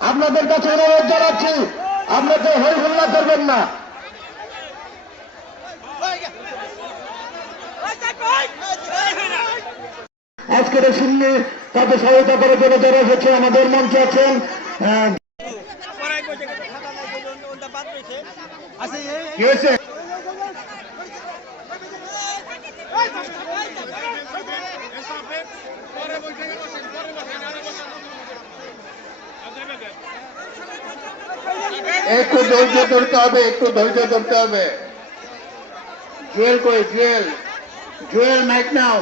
আপনাদের কাছে অনুরোধ জানাচ্ছি আপনাকে হই হল্লা করবেন না। আজকের শূন্যে তাদের সহায়তা করার জন্য যারা এসেছে আমাদের মঞ্চে আছেন আহ, কি হয়েছে? একটু ধৈর্য ধরতে হবে, একটু ধৈর্য ধরতে হবে। জুয়েল কই, জুয়েল? জুয়েল মাইক নাও।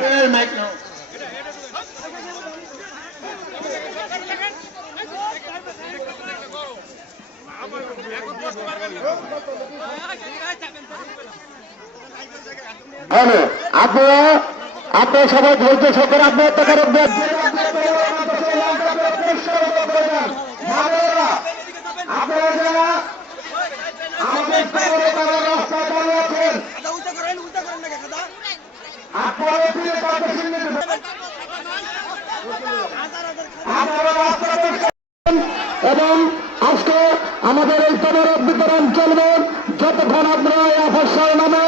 জুয়েল মাইক নাও। হ্যালো আপনারা আপনারা সবাই ধৈর্য সহকারে আত্মহত্যা করবেন এবং আজকে আমাদের এই তদারক বিতরণ চলবে। যতক্ষণ আপনারা এই অবসর নামে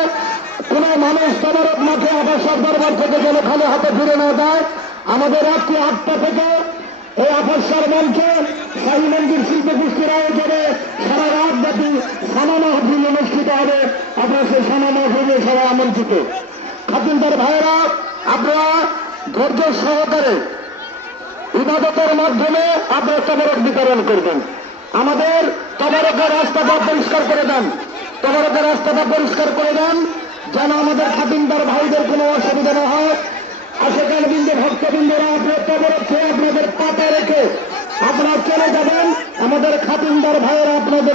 কোন মানুষ তদারক মাঠে অবসর দরবার থেকে যেন খালি হাতে ফিরে না দেয় আমাদের রাত্রি আটটা থেকে এই অবসর মঞ্চে শাহী মন্দির শিল্প গোষ্ঠীর আয়োজনে সারা রাত ব্যাপী সানা মাহফিল অনুষ্ঠিত হবে। আপনারা সেই সানা মাহফিলে সবাই আমন্ত্রিত। খাতিনদার ভাইয়েরা, আপনারা ধৈর্য সহকারে ইবাদতের মাধ্যমে আপনারা তবরক বিতরণ করবেন। আমাদের তবরকের রাস্তাটা পরিষ্কার করে দেন। তবরকের রাস্তাটা পরিষ্কার করে দেন। যেন আমাদের খাতিনদার ভাইদের কোনো অসুবিধা না হয়। আশেখান বিন্দু ভক্তবৃন্দরা আপনার খেয়ে আপনাদের পাতা রেখে আপনারা চলে যাবেন। আমাদের খাতিমদার ভাইয়েরা আপনাদের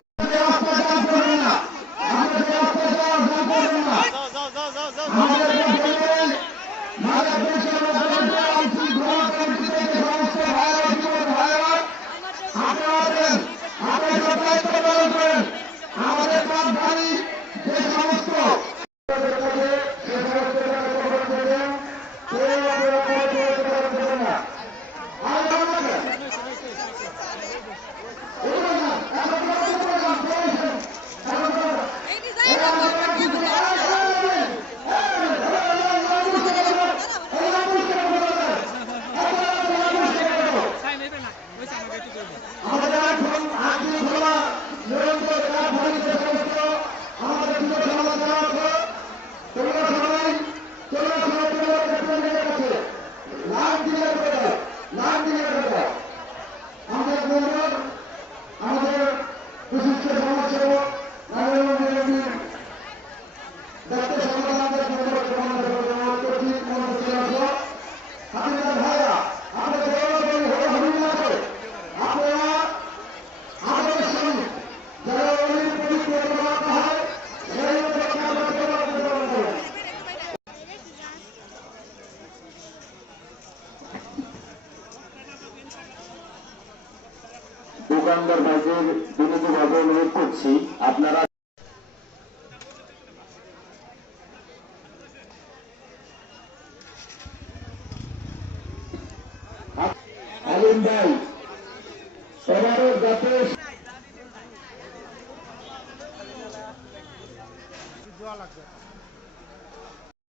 Os দোকানদার ভাইদের বিনীতভাবে অনুরোধ করছি। আপনারা আলিম ভাই